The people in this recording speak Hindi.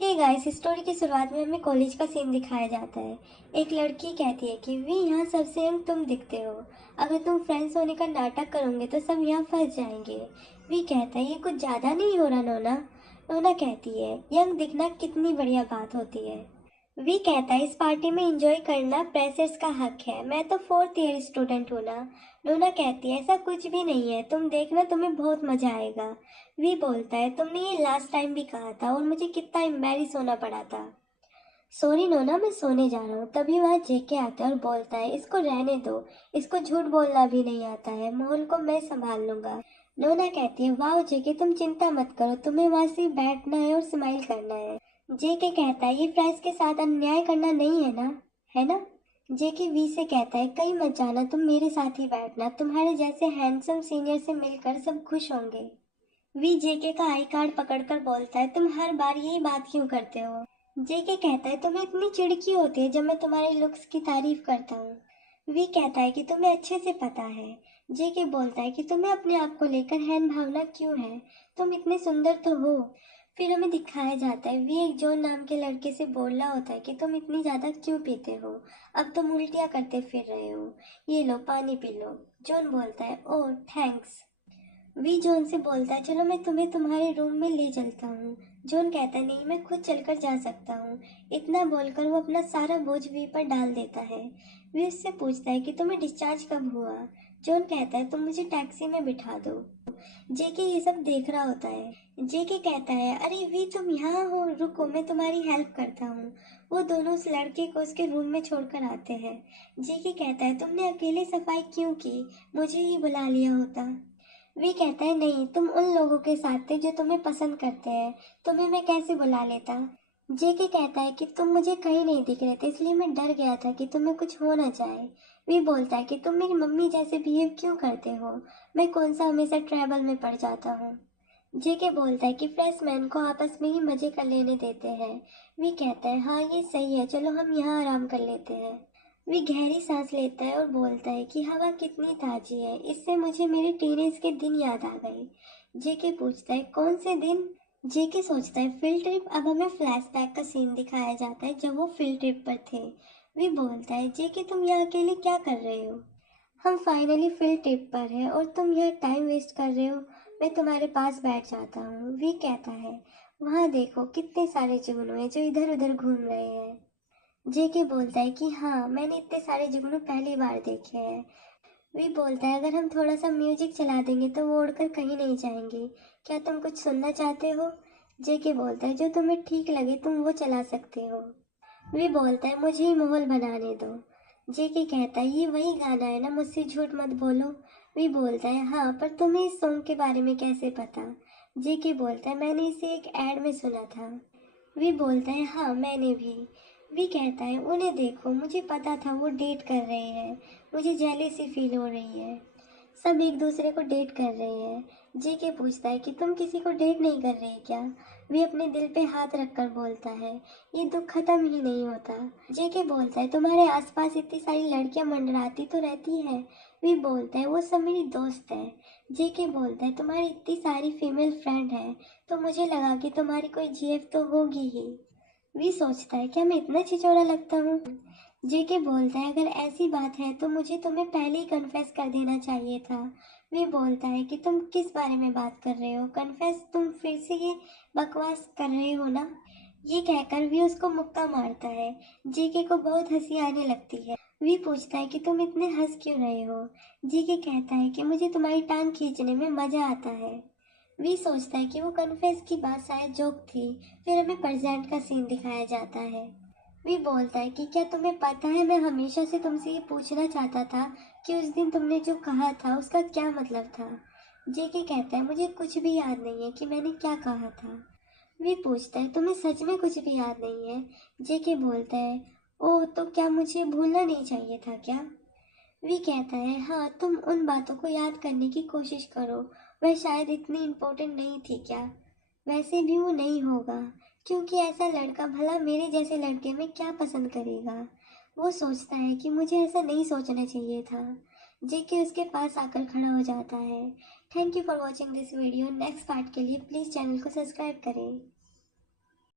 हे गाइस, स्टोरी की शुरुआत में हमें कॉलेज का सीन दिखाया जाता है। एक लड़की कहती है कि वी यहाँ सबसे यंग तुम दिखते हो। अगर तुम फ्रेंड्स होने का नाटक करोगे तो सब यहाँ फंस जाएंगे। वी कहता है ये कुछ ज़्यादा नहीं हो रहा नोना। नोना कहती है यंग दिखना कितनी बढ़िया बात होती है। वी कहता है इस पार्टी में एंजॉय करना प्रेशर्स का हक है। मैं तो फोर्थ ईयर स्टूडेंट हूँ ना। नोना कहती है ऐसा कुछ भी नहीं है, तुम देखना तुम्हें बहुत मजा आएगा। वी बोलता है तुमने ये लास्ट टाइम भी कहा था और मुझे कितना एम्बैरेस होना पड़ा था। सॉरी नोना, मैं सोने जा रहा हूँ। तभी वहाँ जेके आता है और बोलता है इसको रहने दो, इसको झूठ बोलना भी नहीं आता है, माहौल को मैं संभाल लूंगा। नोना कहती है वाह जेके, तुम चिंता मत करो, तुम्हें वहाँ से बैठना है और स्माइल करना है। जेके कहता है ये फ्रेंड्स के साथ अन्याय करना नहीं है ना, है ना। जेके वी से कहता है कहीं मत जाना, तुम मेरे साथ ही बैठना, तुम्हारे जैसे हैंडसम सीनियर से मिलकर सब खुश होंगे। वी जेके का आई कार्ड पकड़कर बोलता है तुम हर बार यही बात क्यों करते हो। जेके कहता है तुम्हें इतनी चिढ़ क्यों होती है जब मैं तुम्हारे लुक्स की तारीफ करता हूँ। वी कहता है कि तुम्हें अच्छे से पता है। जेके बोलता है कि तुम्हें अपने आप को लेकर हैन भावना क्यों है, तुम इतने सुंदर तो हो। फिर हमें दिखाया जाता है वी एक जॉन नाम के लड़के से बोल रहा होता है कि तुम इतनी ज्यादा क्यों पीते हो, अब तुम उल्टियाँ करते फिर रहे हो, ये लो पानी पी लो। जॉन बोलता है ओह थैंक्स। वी जॉन से बोलता है चलो मैं तुम्हें तुम्हारे रूम में ले चलता हूँ। जॉन कहता है नहीं, मैं खुद चलकर जा सकता हूँ। इतना बोलकर वो अपना सारा बोझ वी पर डाल देता है। वी उससे पूछता है कि तुम्हें डिस्चार्ज कब हुआ। जॉन कहता है तुम मुझे टैक्सी में बिठा दो। जेके ये सब देख रहा होता है। जेके कहता है अरे वी तुम यहाँ हो, रुको मैं तुम्हारी हेल्प करता हूँ। वो दोनों उस लड़के को उसके रूम में छोड़कर आते हैं। जेके कहता है तुमने अकेले सफाई क्यों की, मुझे ही बुला लिया होता। वे कहता है नहीं, तुम उन लोगों के साथ थे जो तुम्हें पसंद करते हैं, तुम्हें मैं कैसे बुला लेता। जेके कहता है कि तुम मुझे कहीं नहीं दिख रहे थे इसलिए मैं डर गया था कि तुम्हें कुछ हो ना जाए। वे बोलता है कि तुम मेरी मम्मी जैसे बिहेव क्यों करते हो, मैं कौन सा हमेशा ट्रैवल में पड़ जाता हूँ। जेके बोलता है कि फ्रेशमैन को आपस में ही मजे कर लेने देते हैं। वे कहता है हाँ ये सही है, चलो हम यहाँ आराम कर लेते हैं। वे गहरी सांस लेता है और बोलता है कि हवा कितनी ताजी है, इससे मुझे मेरे टीनेज के दिन याद आ गए। जेके पूछता है कौन से दिन। जेके सोचता है फील्ड ट्रिप। अब हमें फ्लैशबैक का सीन दिखाया जाता है जब वो फील्ड ट्रिप पर थे। वे बोलता है जेके तुम यहाँ अकेले क्या कर रहे हो, हम फाइनली फील्ड ट्रिप पर हैं और तुम यहाँ टाइम वेस्ट कर रहे हो, मैं तुम्हारे पास बैठ जाता हूँ। वी कहता है वहाँ देखो कितने सारे जुगनू हैं जो इधर उधर घूम रहे हैं। जेके बोलता है कि हाँ मैंने इतने सारे जुगनू पहली बार देखे हैं। वी बोलता है अगर हम थोड़ा सा म्यूजिक चला देंगे तो वो उड़कर कहीं नहीं जाएंगे, क्या तुम कुछ सुनना चाहते हो। जेके बोलता है जो तुम्हें ठीक लगे तुम वो चला सकते हो। वी बोलता है मुझे ही माहौल बनाने दो। जेके कहता है ये वही गाना है ना, मुझसे झूठ मत बोलो। वी बोलता है हाँ, पर तुम्हें इस सॉन्ग के बारे में कैसे पता। जेके बोलता है मैंने इसे एक एड में सुना था। वी बोलता है हाँ मैंने भी। वी कहता है उन्हें देखो, मुझे पता था वो डेट कर रहे हैं, मुझे जेलेसी फील हो रही है, सब एक दूसरे को डेट कर रहे हैं। जेके पूछता है कि तुम किसी को डेट नहीं कर रही क्या। वी अपने दिल पे हाथ रखकर बोलता है ये दुख खत्म ही नहीं होता। जेके बोलता है तुम्हारे आसपास इतनी सारी लड़कियां मंडराती तो रहती है। वी बोलता है वो सब मेरी दोस्त है। जेके बोलता है तुम्हारी इतनी सारी फीमेल फ्रेंड है तो मुझे लगा कि तुम्हारी कोई जीएफ तो होगी ही। वी सोचता है क्या मैं इतना छिचोरा लगता हूँ। जेके बोलता है अगर ऐसी बात है तो मुझे तुम्हें पहले ही कन्फेस कर देना चाहिए था। वी बोलता है कि तुम किस बारे में बात कर रहे हो, कन्फेस, तुम फिर से ये बकवास कर रहे हो ना। ये कहकर वी उसको मुक्का मारता है। जेके को बहुत हंसी आने लगती है। वी पूछता है कि तुम इतने हंस क्यों रहे हो। जेके कहता है कि मुझे तुम्हारी टांग खींचने में मजा आता है। वी सोचता है कि वो कन्फेस की बात शायद जोक थी। फिर हमें प्रेजेंट का सीन दिखाया जाता है। वी बोलता है कि क्या तुम्हें पता है मैं हमेशा से तुमसे ये पूछना चाहता था कि उस दिन तुमने जो कहा था उसका क्या मतलब था। जेके कहता है मुझे कुछ भी याद नहीं है कि मैंने क्या कहा था। वी पूछता है तुम्हें सच में कुछ भी याद नहीं है। जेके बोलता है ओह तो क्या मुझे भूलना नहीं चाहिए था क्या। वी कहता है हाँ, तुम उन बातों को याद करने की कोशिश करो, वह शायद इतनी इम्पोर्टेंट नहीं थी क्या। वैसे भी वो नहीं होगा, क्योंकि ऐसा लड़का भला मेरे जैसे लड़के में क्या पसंद करेगा। वो सोचता है कि मुझे ऐसा नहीं सोचना चाहिए था। जेके उसके पास आकर खड़ा हो जाता है। Thank you for watching this video. Next part के लिए प्लीज़ चैनल को सब्सक्राइब करें।